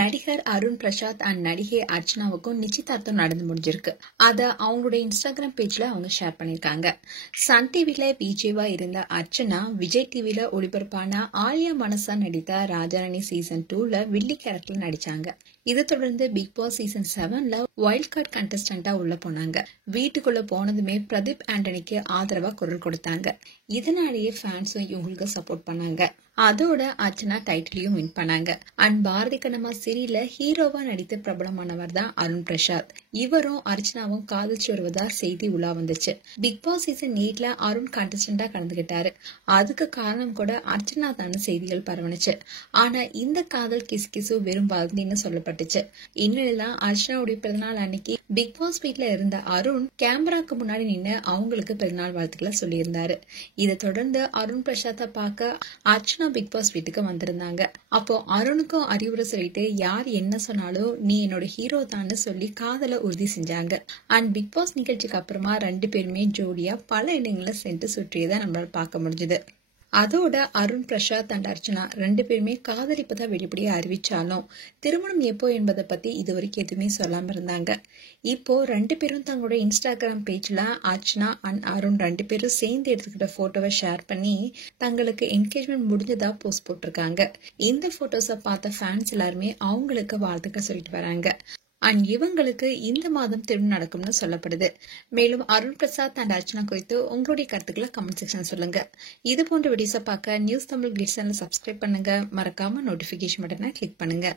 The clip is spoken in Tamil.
நடிகர் அருண் பிரசாத் அண்ட் நடிகை அர்ச்சனாவுக்கும் நிச்சயதார்த்தம் நடந்து முடிஞ்சிருக்கு. அத அவங்களுடைய இன்ஸ்டாகிராம் பேஜ்ல அவங்க ஷேர் பண்ணிருக்காங்க. சன் டிவில விஜேவா இருந்த அர்ச்சனா விஜய் டிவில ஒளிபரப்பான ஆலியா மனசா நடித்த ராஜாராணி சீசன் 2ல வில்லி கேரக்டர்ல நடிச்சாங்க. இதை தொடர்ந்து பிக் பாஸ் சீசன் 7ல வைல்ட் கார்டு கண்டஸ்டன்டா உள்ள போனாங்க. வீட்டுக்குள்ள போனதுமே பிரதீப் ஆண்டனிக்கு ஆதரவா குரல் கொடுத்தாங்க. இதனாலேயே ஃபேன்ஸும் இவங்களுக்கு சப்போர்ட் பண்ணாங்க. அதோட அர்ச்சனா டைட்டிலையும் வின் பண்ணாங்க. அண்ட் பாரதி கண்ணம்மா சீரியல்ல ஹீரோவா நடித்து பிரபலமானவர் தான் அருண் பிரசாத். இவரும் அர்ச்சனாவும் காதலிச்சு வருவதா செய்தி உலா வந்துச்சு. பிக் பாஸ் சீசன் 8ல அருண் கண்டஸ்டன்டா கலந்துகிட்டாரு. அதுக்கு காரணம் கூட அர்ச்சனா தான் செய்திகள் பரவனுச்சு. ஆனா இந்த காதல் கிசு வெறும் வதந்தின்னு சொல்லப்பட்டுச்சு. இந்நிலையில அர்ச்சனாவுடைய பிறந்தநாள் அன்னைக்கு பிக் பாஸ் வீட்ல இருந்த அருண் கேமராக்கு முன்னாடி நின்று அவங்களுக்கு பிறந்தநாள் வாழ்த்துக்களை சொல்லியிருந்தாரு. இதை தொடர்ந்து அருண் பிரசாத்தை பார்க்க அர்ச்சனா பிக் பாஸ் வீட்டுக்கு வந்திருந்தாங்க. அப்போ அருணுக்கும் அறிவுரை சொல்லிட்டு யார் என்ன சொன்னாலும் நீ என்னோட ஹீரோ தான் சொல்லி காதல உறுதி செஞ்சாங்க. அண்ட் பிக் பாஸ் நிகழ்ச்சிக்கு அப்புறமா 2 பேருமே ஜோடியா பல இடங்களை சென்று சுற்றியதை நம்மளால பார்க்க முடிஞ்சது. அதோட அருண் பிரசாத் அண்ட் அர்ச்சனா 2 பேருமே காதலிப்பதா வெளிப்படையா அறிவிச்சாலும் திருமணம் எப்போ என்பதை பத்தி இதுவரைக்கும் எதுவுமே சொல்லாம இருந்தாங்க. இப்போ 2 பேரும் தங்களோட இன்ஸ்டாகிராம் பேஜ்ல அர்ச்சனா அண்ட் அருண் 2 பேரும் சேர்ந்து எடுத்துக்கிட்ட போட்டோவை ஷேர் பண்ணி தங்களுக்கு என்கேஜ்மெண்ட் முடிஞ்சதா போஸ்ட் போட்டிருக்காங்க. இந்த போட்டோஸை பார்த்த ஃபேன்ஸ் எல்லாருமே அவங்களுக்கு வாழ்த்துக்கள் சொல்லிட்டு வராங்க. அண்ட் இவங்களுக்கு இந்த மாதம் திருமணம் நடக்கும்னு சொல்லப்படுது. மேலும் அருண் பிரசாத் அண்ட் அர்ச்சனா குறித்து உங்களுடைய கருத்துக்களை கமெண்ட் செக்ஷன் சொல்லுங்க. இது போன்ற வீடியோஸை பார்க்க நியூஸ் தமிழ் கிளிட்ஸ் சேனலை சப்ஸ்கிரைப் பண்ணுங்க. மறக்காம நோட்டிபிகேஷன் பட்டனை கிளிக் பண்ணுங்க.